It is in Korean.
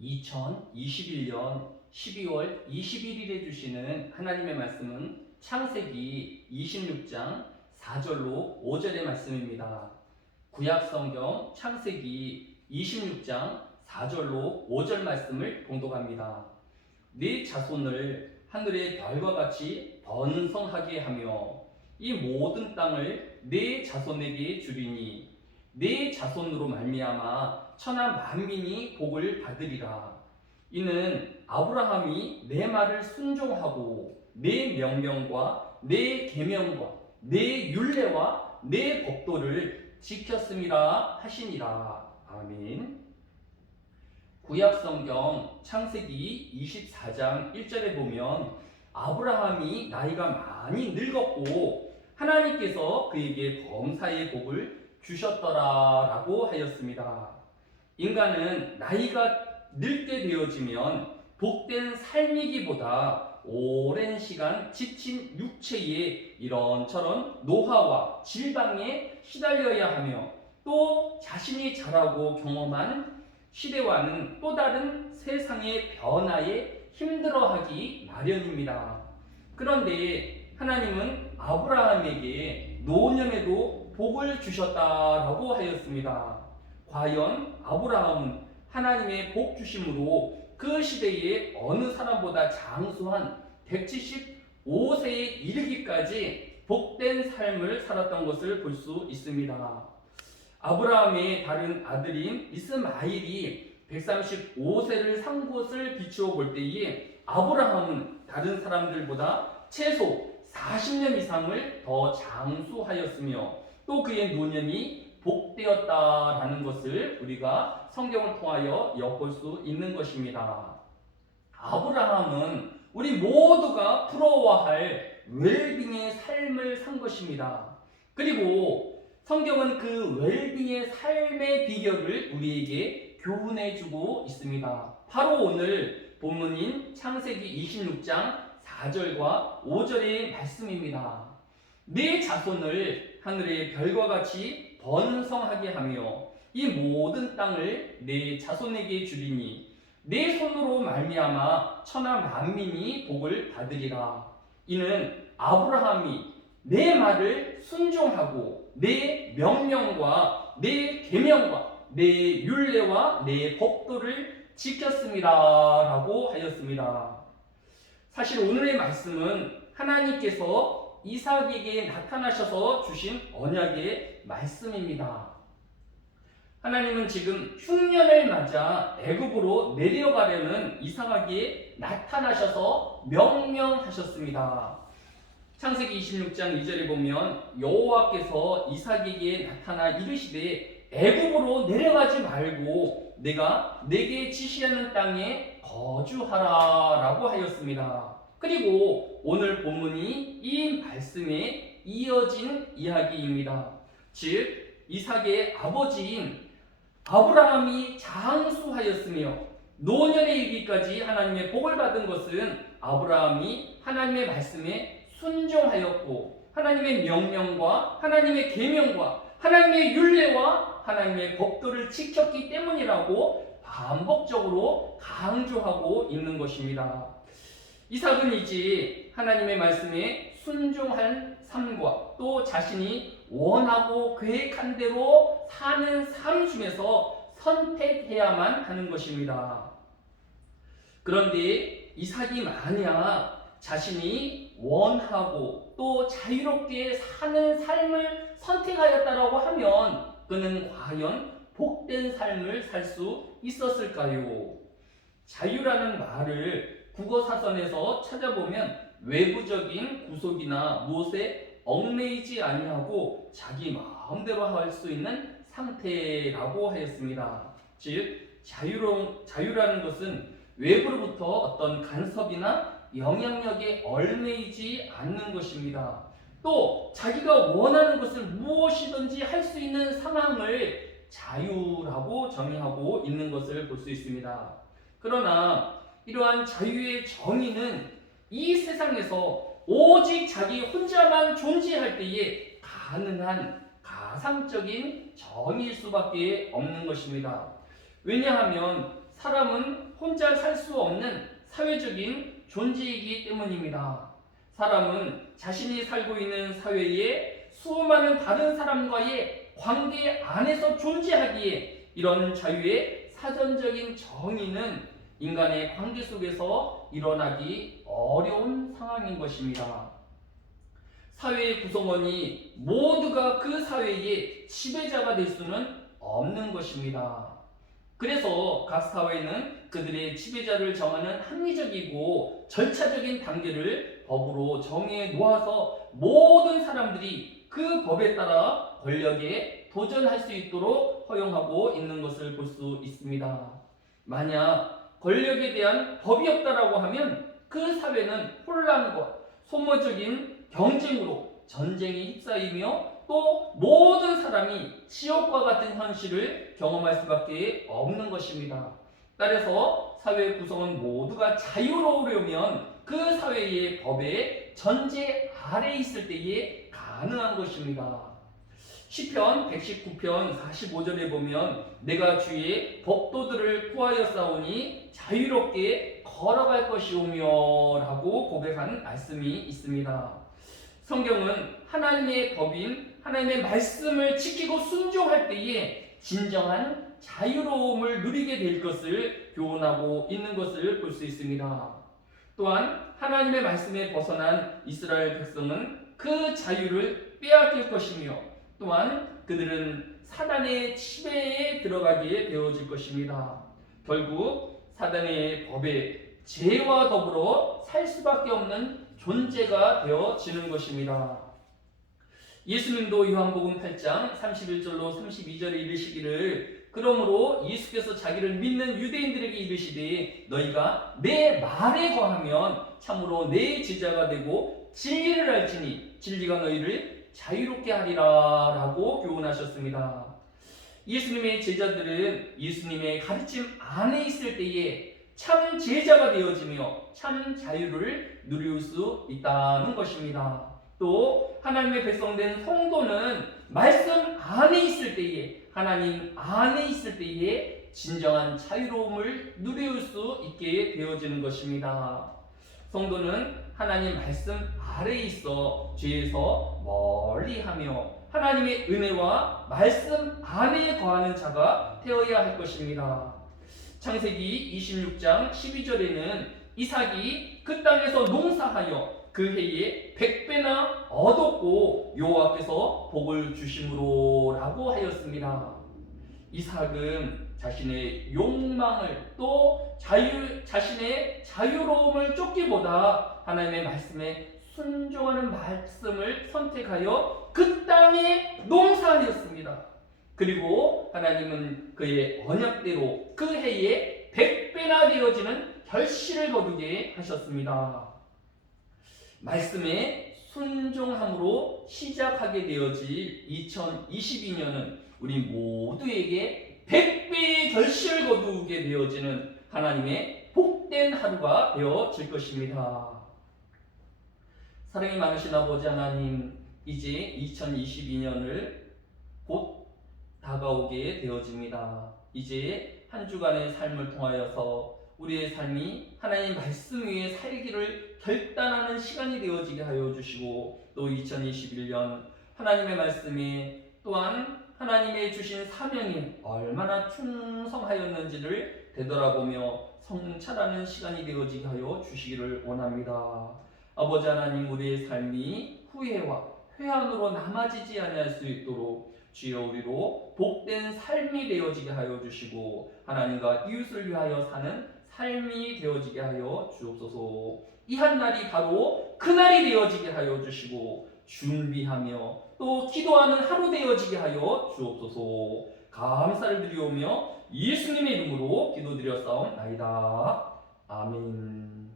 2021년 12월 21일에 주시는 하나님의 말씀은 창세기 26장 4절로 5절의 말씀입니다. 구약성경 창세기 26장 4절로 5절 말씀을 봉독합니다. 네 자손을 하늘의 별과 같이 번성하게 하며 이 모든 땅을 네 자손에게 주리니 네 자손으로 말미암아 천하 만민이 복을 받으리라. 이는 아브라함이 내 말을 순종하고 내 명령과 내 계명과 내 율례와 내 법도를 지켰음이라 하시니라. 아멘. 구약성경 창세기 24장 1절에 보면 아브라함이 나이가 많이 늙었고 하나님께서 그에게 범사의 복을 주셨더라라고 하였습니다. 인간은 나이가 늙게 되어지면 복된 삶이기보다 오랜 시간 지친 육체의 이런저런 노화와 질병에 시달려야 하며 또 자신이 자라고 경험한 시대와는 또 다른 세상의 변화에 힘들어하기 마련입니다. 그런데 하나님은 아브라함에게 노년에도 복을 주셨다라고 하였습니다. 과연 아브라함은 하나님의 복 주심으로 그 시대의 어느 사람보다 장수한 175세에 이르기까지 복된 삶을 살았던 것을 볼 수 있습니다. 아브라함의 다른 아들인 이스마일이 135세를 산 것을 비추어 볼 때에 아브라함은 다른 사람들보다 최소 40년 이상을 더 장수하였으며 또 그의 노년이 복되었다라는 것을 우리가 성경을 통하여 엿볼 수 있는 것입니다. 아브라함은 우리 모두가 부러워할 웰빙의 삶을 산 것입니다. 그리고 성경은 그 웰빙의 삶의 비결을 우리에게 교훈해주고 있습니다. 바로 오늘 본문인 창세기 26장 4절과 5절의 말씀입니다. 네 자손을 하늘의 별과 같이 번성하게 하며 이 모든 땅을 네 자손에게 주리니 네 손으로 말미암아 천하 만민이 복을 받으리라. 이는 아브라함이 내 말을 순종하고 내 명령과 내 계명과 내 율례와 내 법도를 지켰습니다라고 하였습니다. 사실 오늘의 말씀은 하나님께서 이삭에게 나타나셔서 주신 언약의 말씀입니다. 하나님은 지금 흉년을 맞아 애굽으로 내려가려는 이삭에게 나타나셔서 명령하셨습니다. 창세기 26장 2절에 보면 여호와께서 이삭에게 나타나 이르시되 애굽으로 내려가지 말고 내가 내게 지시하는 땅에 거주하라라고 하였습니다. 그리고 오늘 본문이 이 말씀에 이어진 이야기입니다. 즉 이삭의 아버지인 아브라함이 장수하였으며 노년에 이르기까지 하나님의 복을 받은 것은 아브라함이 하나님의 말씀에 순종하였고 하나님의 명령과 하나님의 계명과 하나님의 율례와 하나님의 법도를 지켰기 때문이라고 반복적으로 강조하고 있는 것입니다. 이삭은 이제 하나님의 말씀에 순종한 삶과 또 자신이 원하고 계획한 대로 사는 삶 중에서 선택해야만 하는 것입니다. 그런데 이삭이 만약 자신이 원하고 또 자유롭게 사는 삶을 선택하였다라고 하면 그는 과연 복된 삶을 살 수 있었을까요? 자유라는 말을 국어사전에서 찾아보면 외부적인 구속이나 무엇에 얽매이지 아니하고 자기 마음대로 할 수 있는 상태라고 하였습니다. 즉 자유라는 것은 외부로부터 어떤 간섭이나 영향력에 얽매이지 않는 것입니다. 또 자기가 원하는 것을 무엇이든지 할 수 있는 상황을 자유라고 정의하고 있는 것을 볼 수 있습니다. 그러나 이러한 자유의 정의는 이 세상에서 오직 자기 혼자만 존재할 때에 가능한 가상적인 정의일 수밖에 없는 것입니다. 왜냐하면 사람은 혼자 살 수 없는 사회적인 존재이기 때문입니다. 사람은 자신이 살고 있는 사회에 수많은 다른 사람과의 관계 안에서 존재하기에 이런 자유의 사전적인 정의는 인간의 관계 속에서 일어나기 어려운 상황인 것입니다. 사회의 구성원이 모두가 그 사회의 지배자가 될 수는 없는 것입니다. 그래서 각 사회는 그들의 지배자를 정하는 합리적이고 절차적인 단계를 법으로 정해 놓아서 모든 사람들이 그 법에 따라 권력에 도전할 수 있도록 허용하고 있는 것을 볼 수 있습니다. 만약 권력에 대한 법이 없다라고 하면 그 사회는 혼란과 소모적인 경쟁으로 전쟁에 휩싸이며 또 모든 사람이 지옥과 같은 현실을 경험할 수밖에 없는 것입니다. 따라서 사회 구성원 모두가 자유로우려면 그 사회의 법의 전제 아래에 있을 때에 가능한 것입니다. 시편 119편 45절에 보면 내가 주의 법도들을 구하여 싸우니 자유롭게 걸어갈 것이오며 라고 고백한 말씀이 있습니다. 성경은 하나님의 법인 하나님의 말씀을 지키고 순종할 때에 진정한 자유로움을 누리게 될 것을 교훈하고 있는 것을 볼 수 있습니다. 또한 하나님의 말씀에 벗어난 이스라엘 백성은 그 자유를 빼앗길 것이며 또한 그들은 사단의 지배에 들어가게 되어질 것입니다. 결국 사단의 법에 죄와 더불어 살 수밖에 없는 존재가 되어지는 것입니다. 예수님도 요한복음 8장 31절로 32절에 이르시기를 그러므로 예수께서 자기를 믿는 유대인들에게 이르시되 너희가 내 말에 거하면 참으로 내 제자가 되고 진리를 알지니 진리가 너희를 자유롭게 하리라 라고 교훈하셨습니다. 예수님의 제자들은 예수님의 가르침 안에 있을 때에 참 제자가 되어지며 참 자유를 누릴 수 있다는 것입니다. 또 하나님의 백성된 성도는 말씀 안에 있을 때에 하나님 안에 있을 때에 진정한 자유로움을 누릴 수 있게 되어지는 것입니다. 성도는 하나님 말씀 아래에 있어 죄에서 멀리하며 하나님의 은혜와 말씀 안에 거하는 자가 되어야 할 것입니다. 창세기 26장 12절에는 이삭이 그 땅에서 농사하여 그 해에 100배나 얻었고 여호와께서 복을 주심으로 라고 하였습니다. 이삭은 자신의 욕망을 또 자신의 자유로움을 쫓기보다 하나님의 말씀에 순종하는 말씀을 선택하여 그 땅에 농사하였습니다. 그리고 하나님은 그의 언약대로 그 해에 100배나 되어지는 결실을 거두게 하셨습니다. 말씀에 순종함으로 시작하게 되어질 2022년은 우리 모두에게 100배의 결실을 거두게 되어지는 하나님의 복된 하루가 되어질 것입니다. 사랑이 많으신 아버지 하나님, 이제 2022년을 곧 다가오게 되어집니다. 이제 한 주간의 삶을 통하여서 우리의 삶이 하나님 말씀 위에 살기를 결단하는 시간이 되어지게 하여 주시고 또 2021년 하나님의 말씀에 또한 하나님의 주신 사명에 얼마나 충성하였는지를 되돌아보며 성찰하는 시간이 되어지게 하여 주시기를 원합니다. 아버지 하나님, 우리의 삶이 후회와 회한으로 남아지지 아니할 수 있도록 주여 우리로 복된 삶이 되어지게 하여 주시고 하나님과 이웃을 위하여 사는 삶이 되어지게 하여 주옵소서. 이 한 날이 바로 그날이 되어지게 하여 주시고 준비하며 또 기도하는 하루 되어지게 하여 주옵소서. 감사를 드리오며 예수님의 이름으로 기도드렸사옵나이다. 아멘.